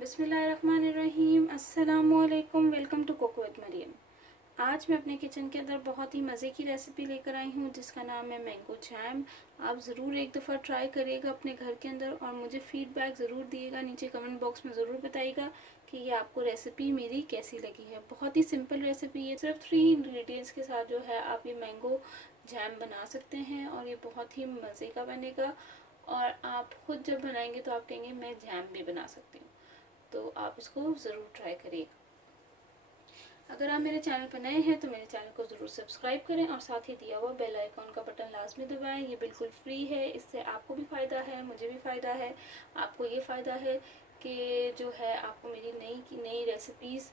बिस्मिल्लाहिर्रहमानिर्रहीम। अस्सलामुअलैकुम। Welcome to cook with Maryam. आज मैं अपने किचन के अंदर बहुत ही मज़े की रेसिपी लेकर आई हूँ जिसका नाम है मैंगो जैम। आप ज़रूर एक दफ़ा ट्राई करिएगा अपने घर के अंदर और मुझे फ़ीडबैक ज़रूर दिएगा, नीचे कमेंट बॉक्स में ज़रूर बताइएगा कि ये आपको रेसिपी मेरी कैसी लगी है। बहुत ही सिंपल रेसिपी है, सिर्फ 3 इंग्रेडिएंट्स के साथ जो है आप ये मैंगो जैम बना सकते हैं और ये बहुत ही मज़े का बनेगा। और आप खुद जब बनाएंगे तो आप कहेंगे मैं जैम भी बना सकती हूँ। तो आप इसको ज़रूर ट्राई करिएगा। अगर आप मेरे चैनल पर नए हैं तो मेरे चैनल को ज़रूर सब्सक्राइब करें और साथ ही दिया हुआ बेल आइकॉन का बटन लाजमी दबाएं। ये बिल्कुल फ्री है, इससे आपको भी फ़ायदा है, मुझे भी फ़ायदा है। आपको ये फ़ायदा है कि जो है आपको मेरी नई रेसिपीज़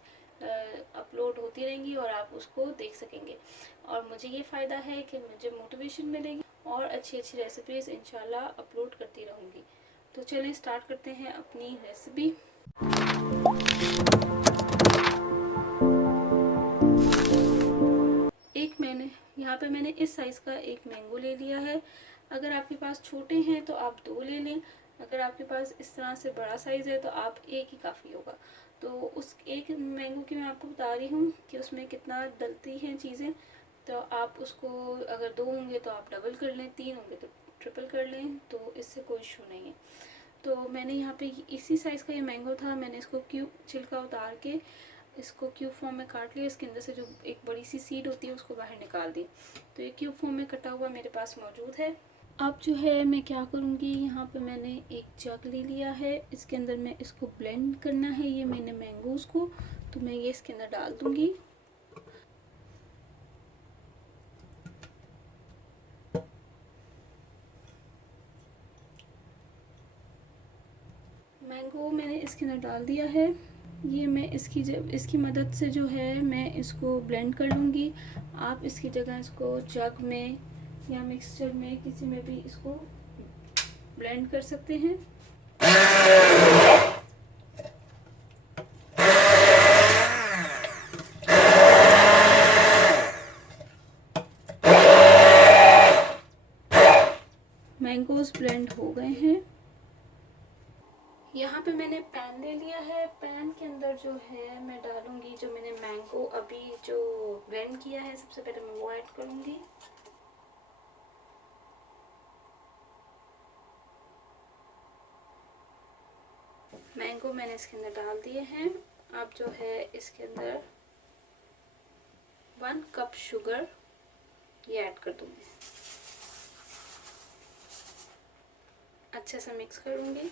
अपलोड होती रहेंगी और आप उसको देख सकेंगे। और मुझे ये फ़ायदा है कि मुझे मोटिवेशन मिलेगी और अच्छी अच्छी रेसिपीज़ इंशाल्लाह अपलोड करती रहूँगी। तो चलिए स्टार्ट करते हैं अपनी रेसिपी। यहाँ पे मैंने इस साइज़ का एक मैंगो ले लिया है। अगर आपके पास छोटे हैं तो आप 2 ले लें। अगर आपके पास इस तरह से बड़ा साइज़ है तो आप एक ही काफ़ी होगा। तो उस एक मैंगो की मैं आपको बता रही हूँ कि उसमें कितना डलती हैं चीज़ें। तो आप उसको अगर 2 होंगे तो आप डबल कर लें, 3 होंगे तो ट्रिपल कर लें, तो इससे कोई इशू नहीं है। तो मैंने यहाँ पे इसी साइज़ का ये मैंगो था, मैंने इसको क्यूब छिलका उतार के इसको क्यूब फॉर्म में काट लिया। इसके अंदर से जो एक बड़ी सी सीड होती है उसको बाहर निकाल दी। तो ये क्यूब फॉर्म में कटा हुआ मेरे पास मौजूद है। अब जो है मैं क्या करूँगी, यहाँ पे मैंने एक जग ले लिया है, इसके अंदर मैं इसको ब्लेंड करना है। ये मैंने मैंगोज को, तो मैं ये इसके अंदर डाल दूँगी। मैंगो मैंने इसके अंदर डाल दिया है। ये मैं इसकी मदद से जो है मैं इसको ब्लेंड कर लूँगी। आप इसकी जगह इसको जग में या मिक्सचर में किसी में भी इसको ब्लेंड कर सकते हैं। मैंगोज ब्लेंड हो गए हैं। यहाँ पे मैंने पैन ले लिया है। पैन के अंदर जो है मैं डालूंगी जो मैंने मैंगो अभी जो ब्लेंड किया है, सबसे पहले मैं वो ऐड करूंगी। मैंगो मैंने इसके अंदर डाल दिए हैं। अब जो है इसके अंदर 1 कप शुगर ये ऐड कर दूंगी। अच्छे से मिक्स करूंगी।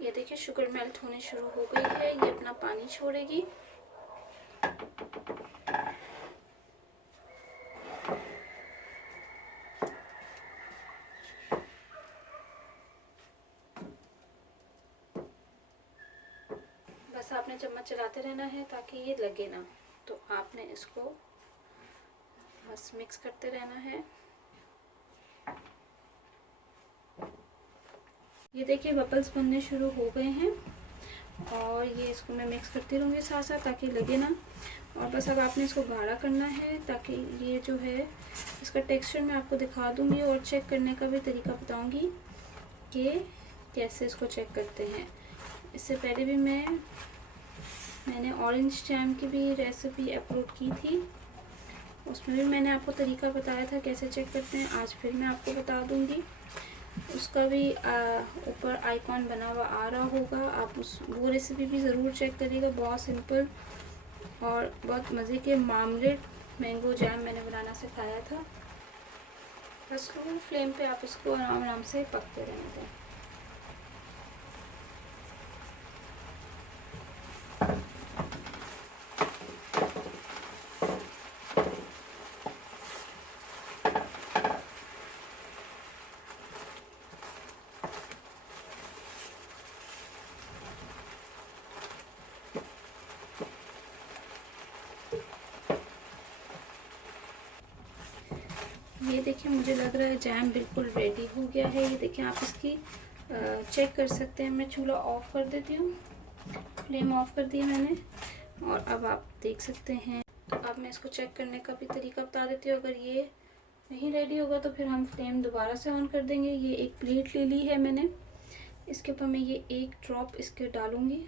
ये देखिए शुगर मेल्ट होने शुरू हो गई है, ये अपना पानी छोड़ेगी। बस आपने चम्मच चलाते रहना है ताकि ये लगे ना। तो आपने इसको बस मिक्स करते रहना है। ये देखिए बबल्स बनने शुरू हो गए हैं और ये इसको मैं मिक्स करती रहूँगी साथ साथ ताकि लगे ना। और बस अब आपने इसको गाढ़ा करना है ताकि ये जो है इसका टेक्सचर मैं आपको दिखा दूँगी और चेक करने का भी तरीका बताऊँगी कि कैसे इसको चेक करते हैं। इससे पहले भी मैंने ऑरेंज जैम की भी रेसिपी अपलोड की थी, उसमें भी मैंने आपको तरीका बताया था कैसे चेक करते हैं। आज फिर मैं आपको बता दूँगी। उसका भी ऊपर आइकॉन बना हुआ आ रहा होगा, आप वो रेसिपी भी ज़रूर चेक करिएगा। बहुत सिंपल और बहुत मज़े के मार्मलेड मैंगो जैम मैंने बनाना सिखाया था। बस लो फ्लेम पे आप इसको आराम आराम से पकते रहने दें। ये देखिए मुझे लग रहा है जैम बिल्कुल रेडी हो गया है। ये देखिए आप इसकी चेक कर सकते हैं। मैं चूल्हा ऑफ कर देती हूँ, फ्लेम ऑफ कर दी मैंने। और अब आप देख सकते हैं। तो अब मैं इसको चेक करने का भी तरीका बता देती हूँ। अगर ये नहीं रेडी होगा तो फिर हम फ्लेम दोबारा से ऑन कर देंगे। ये एक प्लेट ले ली है मैंने, इसके ऊपर मैं ये एक ड्रॉप इसके डालूँगी,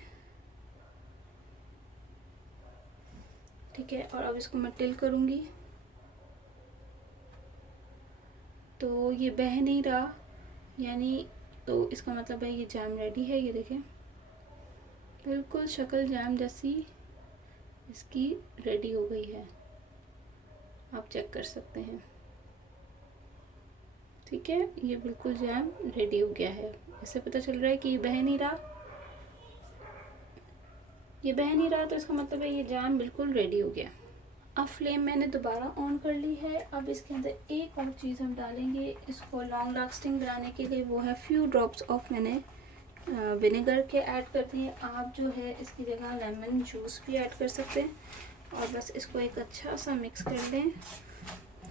ठीक है। और अब इसको मैं टिल करूँगी तो ये बह नहीं रहा, यानी तो इसका मतलब है ये जैम रेडी है। ये देखें, बिल्कुल शक्ल जैम जैसी इसकी रेडी हो गई है, आप चेक कर सकते हैं, ठीक है। ये बिल्कुल जैम रेडी हो गया है। इससे पता चल रहा है कि ये बह नहीं रहा, ये बह नहीं रहा तो इसका मतलब है ये जैम बिल्कुल रेडी हो गया। अब फ्लेम मैंने दोबारा ऑन कर ली है। अब इसके अंदर एक और चीज़ हम डालेंगे इसको लॉन्ग लास्टिंग बनाने के लिए, वो है फ्यू ड्रॉप्स ऑफ मैंने विनेगर के ऐड कर दिए। आप जो है इसकी जगह लेमन जूस भी ऐड कर सकते हैं। और बस इसको एक अच्छा सा मिक्स कर लें,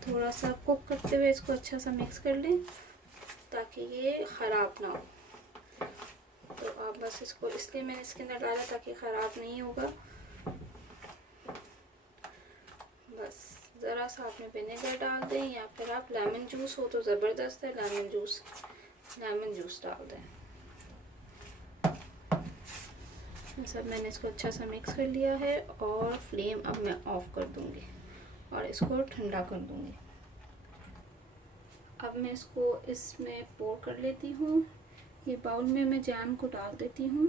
थोड़ा सा कुक करते हुए इसको अच्छा सा मिक्स कर लें ताकि ये ख़राब ना हो। तो आप बस इसको, इसलिए मैंने इसके अंदर डाला ताकि ख़राब नहीं होगा। बस ज़रा सा आपने विनेगर डाल दें, या फिर आप लेमन जूस हो तो ज़बरदस्त है, लेमन जूस डाल दें। सब मैंने इसको अच्छा सा मिक्स कर लिया है और फ्लेम अब मैं ऑफ़ कर दूँगी और इसको ठंडा कर दूँगी। अब मैं इसको इसमें पोर कर लेती हूँ। ये बाउल में मैं जैम को डाल देती हूँ।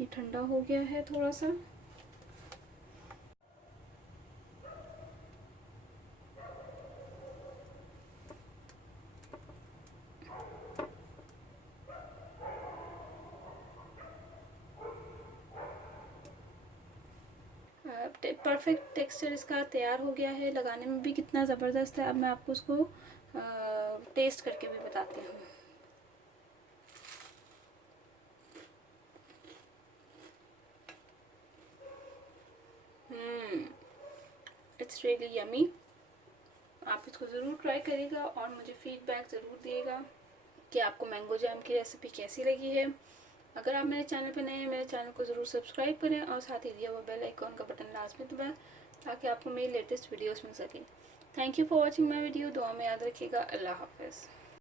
ये ठंडा हो गया है थोड़ा सा। परफेक्ट टेक्सचर इसका तैयार हो गया है, लगाने में भी कितना ज़बरदस्त है। अब मैं आपको उसको टेस्ट करके भी बताती हूँ। It's really yummy. आप इसको ज़रूर ट्राई करिएगा और मुझे फीडबैक ज़रूर दिएगा कि आपको मैंगो जैम की रेसिपी कैसी लगी है। अगर आप मेरे चैनल पर नए हैं, मेरे चैनल को ज़रूर सब्सक्राइब करें और साथ ही दिया हुआ बेल आइकॉन का बटन लाजमी दबाएं ताकि आपको मेरी लेटेस्ट वीडियोस मिल सके। Thank you for watching my video. दुआ में याद रखिएगा। अल्लाह हाफ़िज़।